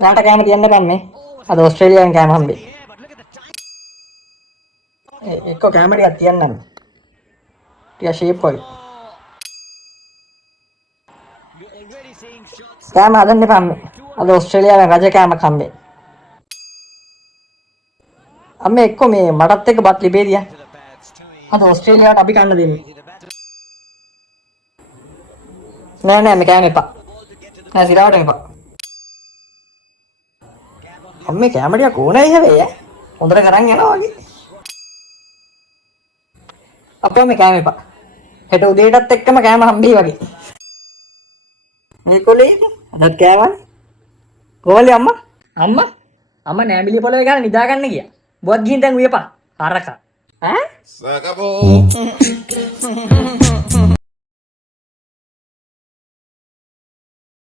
නාට කෑම තියන්න බන්නේ. අද ඕස්ට්‍රේලියාවෙන් කෑම හම්බේ. එක්ක කෑම ටිකක් තියන්නම්. ටික ෂේප් වගේ. කෑම හදන්න එපා අම්මේ. අද ඕස්ට්‍රේලියාවෙන් රජ කෑමක් හම්බේ. අම්මේ එක්ක මේ මටත් එක්ක බත් ලිපේ දියන්. අද ඕස්ට්‍රේලියාවට අපි කන්න දෙන්නේ. නෑ මේ කෑම එපා. නෑ සිරාවට එපා. අම්මේ කෑම ටික ඕනයි හැබැයි ඈ. හොඳට කරන් යනවා වගේ. අප්පා මේ කෑම එපා. හෙට උදේටත් එක්කම කෑම හම්බෙයි වගේ. මේ කොලේ අදත් කෑවනේ. කොහොමද අම්මා? අම්මා නෑමිලිය පොළවේ ගාලා නිදා ගන්න ගියා. බුවත් ගිහින් දැන් උයපා. හරකා. ඈ? සකපෝ.